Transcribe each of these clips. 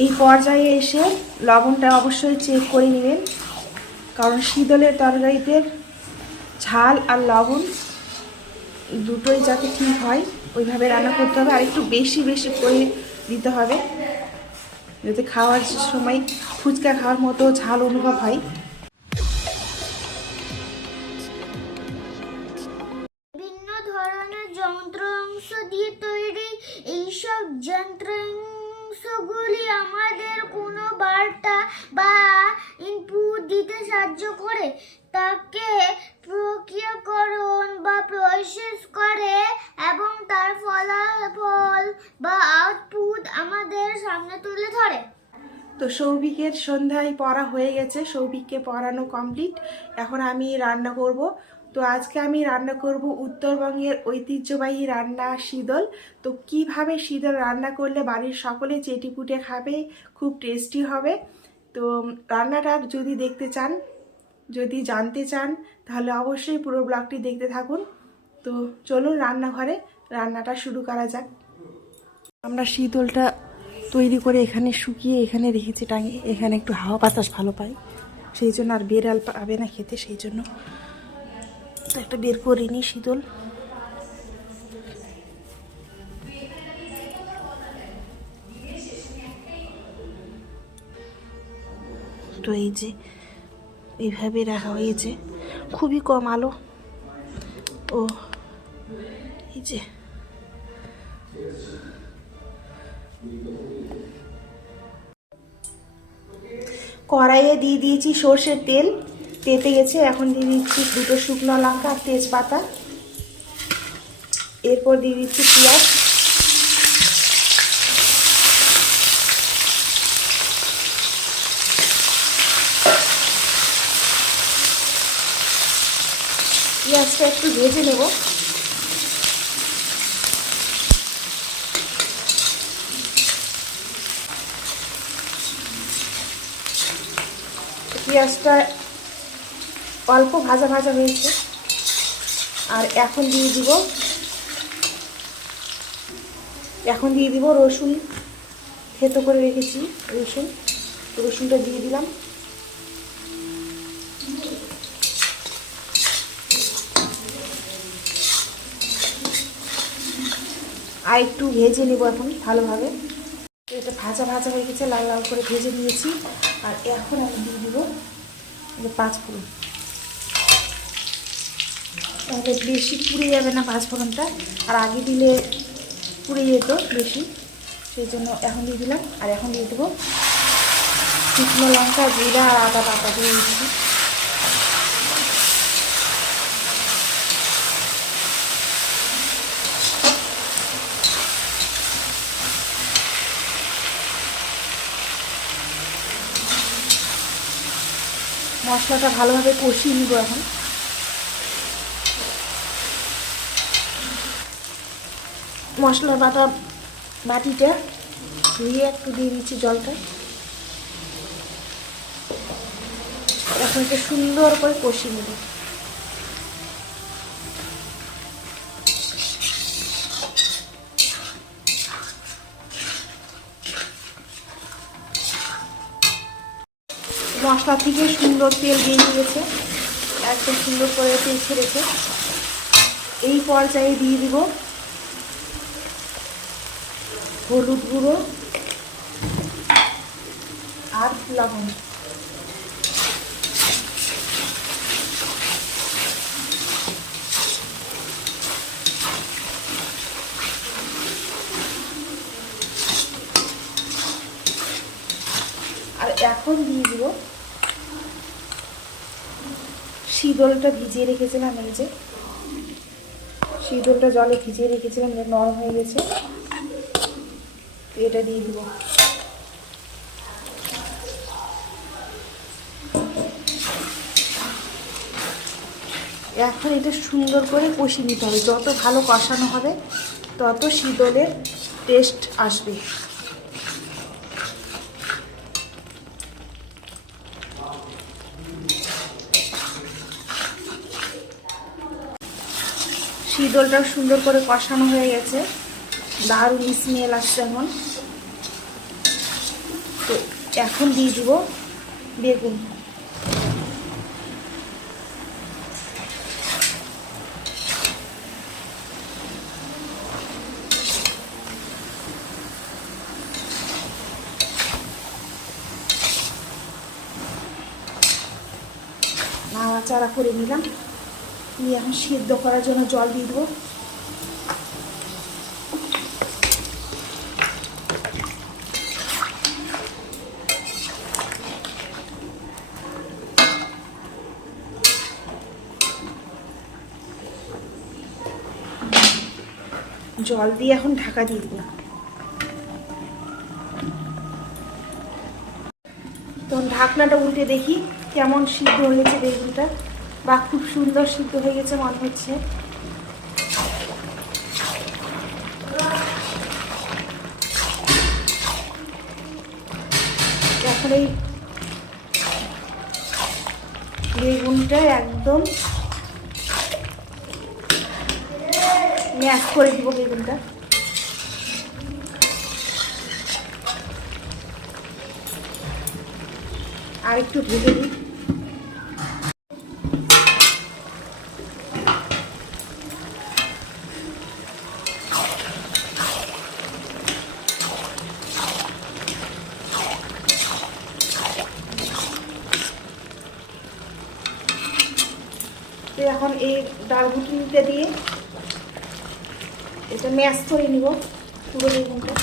এই পর্যায়ে এসে লবণটা অবশ্যই চেক করে নেবেন, কারণ শীতলের তরকারিতে ঝাল আর লবণ দুটোই যাতে ঠিক হয় ওইভাবে রান্না করতে হবে। আর একটু বেশি বেশি করে দিতে হবে, যাতে খাওয়ার সময় ফুচকা খাওয়ার মতো ঝাল অনুভব হয়। বিভিন্ন ধরনের যন্ত্রাংশ দিয়ে তৈরি এইসব যন্ত্রাংশগুলি আমাদের কোনো বার্তা বা ইনপুট দিতে সাহায্য করে, তাকে প্রক্রিয়াকরণ বা প্রসেস করে এবং তার ফলাফল বা আউটপুট আমাদের সামনে তুলে ধরে। তো সৌভিকের সন্ধ্যায় পড়া হয়ে গেছে, সৌভিককে পড়ানো কমপ্লিট। এখন আমি রান্না করব। তো আজকে আমি রান্না করব উত্তরবঙ্গের ঐতিহ্যবাহী রান্না শীতল। তো কিভাবে শীতল রান্না করলে বাড়ির সকলে চেটিপুটে খাবে, খুব টেস্টি হবে। তো রান্নাটা যদি দেখতে চান, যদি জানতে চান, তাহলে অবশ্যই পুরো ব্লগটি দেখতে থাকুন। তো চলুন রান্নাঘরে রান্নাটা শুরু করা যাক। আমরা শীতলটা তৈরি করে এখানে শুকিয়ে এখানে রেখেছি টাঙিয়ে। এখানে একটু হাওয়া বাতাস ভালো পাই, সেই জন্য আর বেড়াল পাবে না খেতে, সেই জন্য তো একটা বের করে নিই শীতল। তো এই যে এইভাবে রাখা হয়েছে, খুবই কম আলো। ও এই যে কড়াইয়ে দিয়ে দিয়েছি সর্ষের তেল, তেতে গেছে। এখন দিয়ে দিচ্ছি দুটো শুকনো লঙ্কা আর তেজপাতা, এরপর দিয়ে দিচ্ছি পেঁয়াজ, পেঁয়াজটা একটু ভেজে নেব। পেঁয়াজটা অল্প ভাজা ভাজা হয়েছে, আর এখন দিয়ে দিব রসুন, থেতো করে রেখেছি রসুনটা দিয়ে দিলাম। আর একটু ভেজে নেব এখন ভালোভাবে। এটা ভাজা ভাজা হয়ে গেছে, লাল লাল করে ভেজে নিয়েছি। আর এখন আমি দিয়ে দিব পাঁচফোড়ন। তাহলে বেশি পুড়ে যাবে না পাঁচফোড়নটা, আর আগে দিলে পুড়ে যেত বেশি, সেই জন্য এখন দিয়ে দিলাম। আর এখন দিয়ে দেবো শুকনো লঙ্কা, জিরা আর আদা বাটা দিয়ে দিচ্ছি। মশলাটা ভালোভাবে কষিয়ে নিব এখন। মশলা বাটিটা ধুয়ে একটু দিয়ে দিচ্ছি জলটা। এখন একটু সুন্দর করে কষিয়ে নেব। মশলা থেকে সুন্দর তেল বেরিয়ে গেছে, একদম সুন্দর করে তেল ছেড়েছে। এই পর্যায়ে দিয়ে দিব হলুদ গুঁড়ো আর লবণ। আর এখন দিয়ে দিব শীতলটা ভিজিয়ে রেখেছিলাম। এই যে শীতলটা জলে ভিজিয়ে রেখেছিলাম, নরম হয়ে গেছে। এটা দিয়ে দিব। এখন এটা সুন্দর করে কষিয়ে নিতে হবে। যত ভালো কষানো হবে তত শীতলের টেস্ট আসবে। শীতলটাও সুন্দর করে কষানো হয়ে গেছে, দারুণ স্মেল আসছে। এখন তো এখন দিয়ে দিব বেগুন। নাড়াচাড়া করে নিলাম, নিয়ে এখন সিদ্ধ করার জন্য জল দিয়ে দেবো। জল দিয়ে এখন ঢাকা দিয়ে দেবো। তখন ঢাকনাটা উল্টে দেখি কেমন সিদ্ধ হয়েছে বেগুনটা, বা খুব সুন্দর সিদ্ধ হয়ে গেছে মনে হচ্ছে। এখন এই বেগুনটা একদম ম্যাশ করে দিব বেগুনটা। আর একটু ভেজে দিই। এখন এই ডাল ঘুটনিটা দিয়ে এটা ম্যাশ করে নিব পুরো বেগুনটা।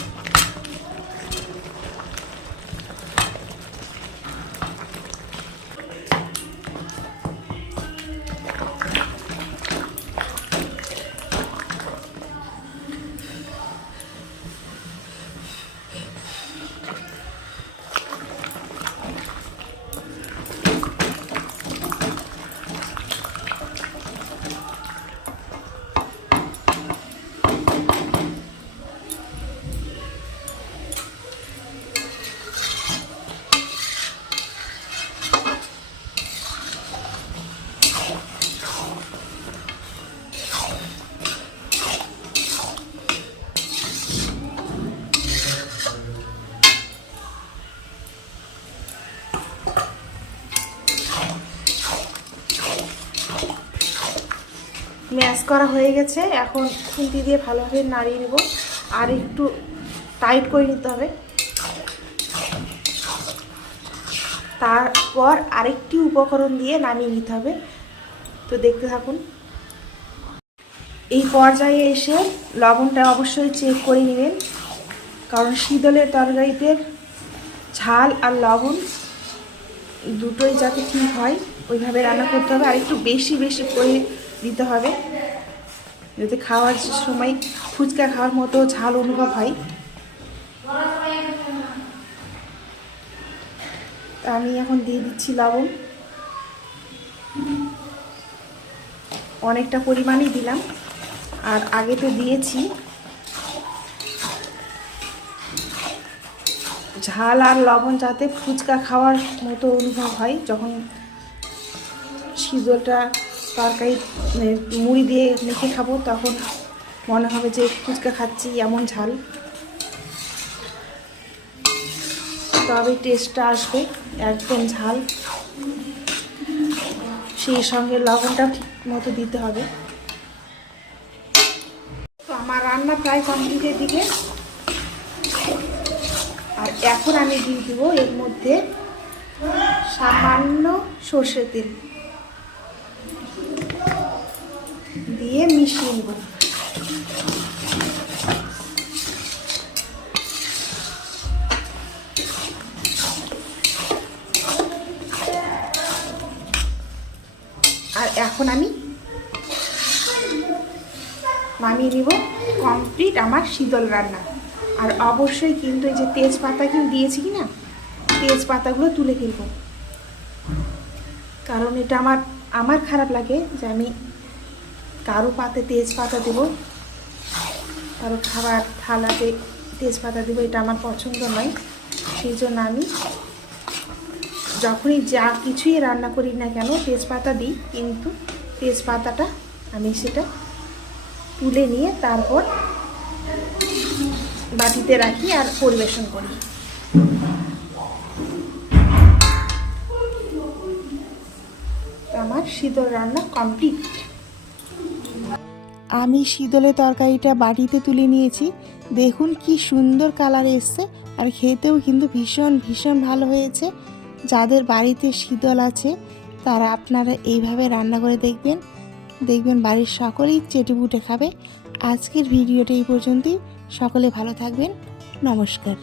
ম্যাশ করা হয়ে গেছে, এখন খুন্তি দিয়ে ভালোভাবে নাড়িয়ে নেব, আর একটু টাইট করে নিতে হবে। তারপর আরেকটি উপকরণ দিয়ে নামিয়ে নিতে হবে। তো দেখতে থাকুন। এই পর্যায়ে এসে লবণটা অবশ্যই চেক করে নেবেন, কারণ শীতলের তরকারিতে ঝাল আর লবণ দুটোই যাতে ঠিক হয় ওইভাবে রান্না করতে হবে। আর একটু বেশি বেশি করে দিতে হবে, যাতে খাওয়ার সময় ফুচকা খাওয়ার মতো ঝাল অনুভব হয়। আমি এখন দিয়ে দিচ্ছি লবণ, অনেকটা পরিমাণই দিলাম, আর আগে তো দিয়েছি। ঝাল আর লবণ যাতে ফুচকা খাওয়ার মতো অনুভব হয়, যখন শীতলটা তরকারি মুড়ি দিয়ে মেখে খাবো তখন মনে হবে যে ফুচকা খাচ্ছি, এমন ঝাল, তবে টেস্টটা আসবে একদম ঝাল। সেই সঙ্গে লবণটা ঠিক মতো দিতে হবে। তো আমার রান্না প্রায় কমপ্লিটের দিকে। আর এখন আমি দিয়ে দিব এর মধ্যে সামান্য সর্ষের তেল দিয়ে মিশিয়ে নেব। আর এখন আমি নামিয়ে নিব। কমপ্লিট আমার শীতল রান্না। আর অবশ্যই কিন্তু এই যে তেজপাতা কিন্তু দিয়েছি কি না, তেজপাতাগুলো তুলে ফেলবো, কারণ এটা আমার খারাপ লাগে যে আমি কারো পাতে তেজপাতা দেবো, কারো খাবার থালাতে তেজপাতা দেবো, এটা আমার পছন্দ নয়। সেই জন্য আমি যখনই যা কিছুই রান্না করি না কেন তেজপাতা দিই, কিন্তু তেজপাতাটা আমি সেটা তুলে নিয়ে তারপর বাটিতে রাখি আর পরিবেশন করি। আমার শীতল রান্না কমপ্লিট। আমি শীতলের তরকারিটা বাটিতে তুলে নিয়েছি। দেখুন কি সুন্দর কালার এসছে, আর খেতেও কিন্তু ভীষণ ভীষণ ভালো হয়েছে। যাদের বাড়িতে শীতল আছে তারা আপনারা এইভাবে রান্না করে দেখবেন, দেখবেন বাড়ির সকলেই চেটেপুটে খাবে। আজকের ভিডিওটা এই পর্যন্তই। সকলে ভালো থাকবেন। নমস্কার।